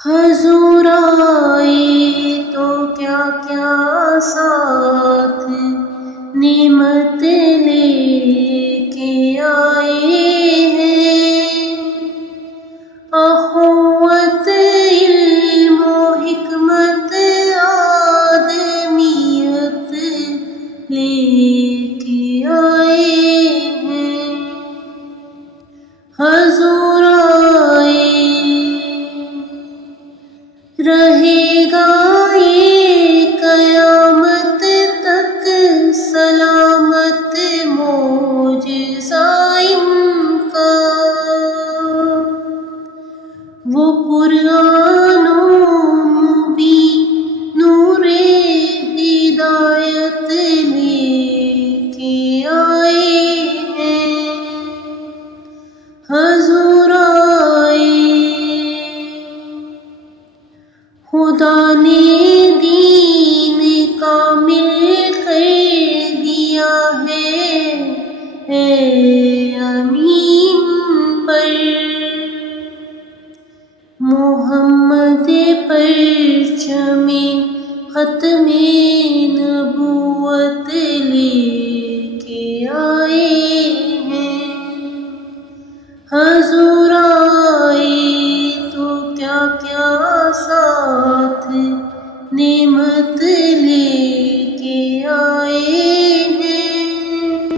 حضور آئے تو کیا کیا ساتھ نعمت لے کے آئے ہیں، اخوت علم و حکمت آدمیت لے کے آئے ہیں۔ حضور آئے رہے گا یہ قیامت تک سلامت معجزہ ان کا، وہ قرآن و مبین نور ہدایت لے کے آئے ہیں۔ حضور آئے خدا نے دین کامل کر دیا ہے امین پر، محمد پرچم ختم نبوت